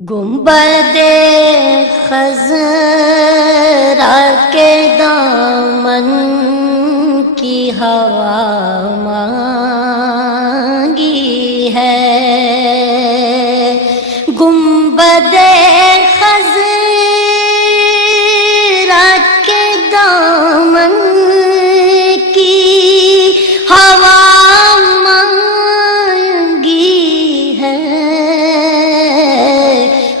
گنبد خضرا کے دامن کی ہوا مانگی ہے، گنبد خضرا کے دامن کی ہوا مانگی ہے،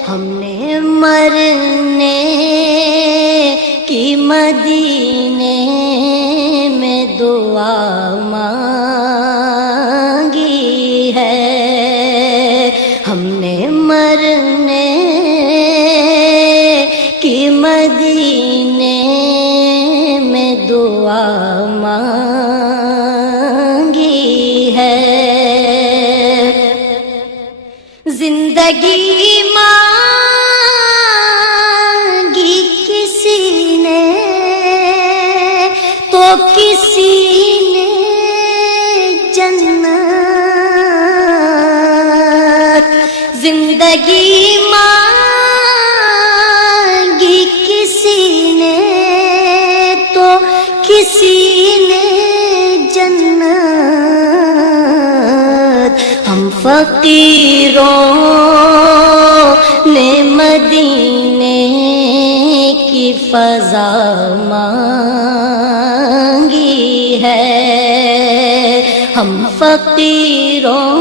ہم نے مرنے کی مدینے میں دعا مانگی ہے، ہم نے مرنے کی مدینے میں دعا مانگی ہے، زندگی مانگی کسی نے تو کسی نے جنت، زندگی مانگی کسی نے تو کسی نے جنت، ہم فقیروں نے مدینے کی فضا مانگی ہے، ہم فقیروں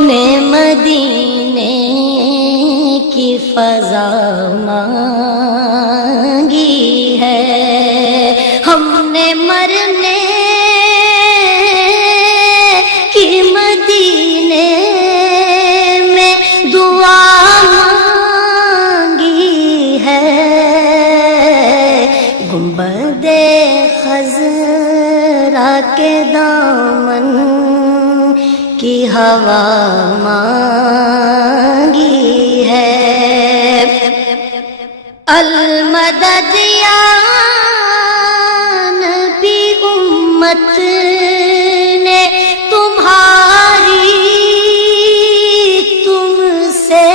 نے مدینے کی فضا مانگی ہے، ہم نے مرنے کی مدینے میں دعا مانگی ہے، گنبد خضرا کے دامن کی ہوا مانگی ہے، المدد یا نبی امت نے تمہاری تم سے،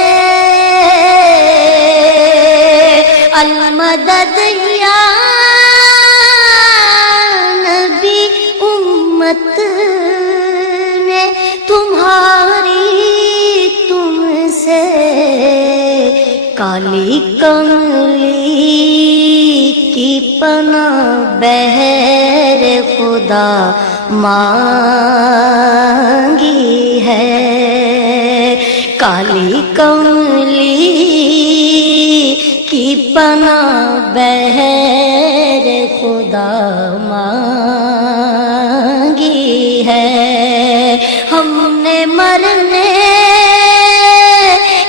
المدد یا نبی امت نے تمہاری تم سے، کالی کملی کی پناہ بہر خدا مانگی ہے، کالی کملی کی پناہ بہر خدا مانگی ہے، ہم نے مرنے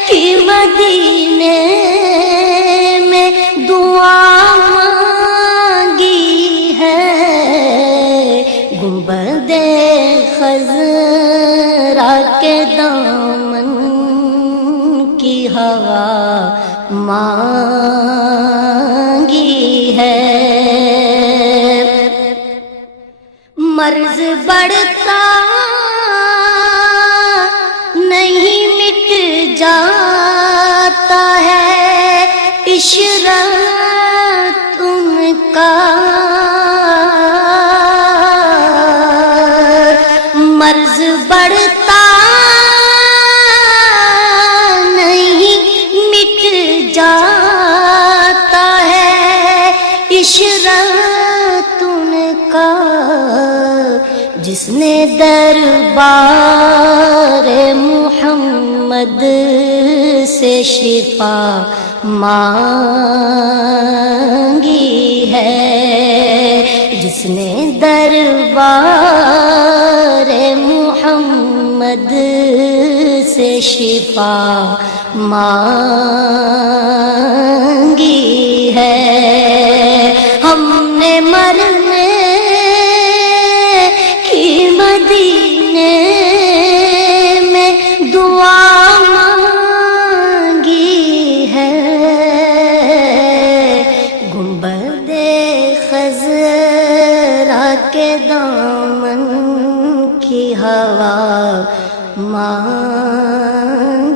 کی مدینے میں دعا مانگی ہے، گنبد خضرا کے دامن کی ہوا مانگی ہے، مرض بڑھتا نہیں مٹ جاتا ہے عشرت ان کا، مرض بڑھتا نہیں مٹ جاتا ہے عشرت ان کا، جس نے دربار محمد سے شفا مانگی ہے، جس نے دربار محمد سے شفا مانگی ہے، ہم نے مرنے کی مدینے میں دعا مانگی ہے، گنبد خضرا کے دامن کی ہوا مانگی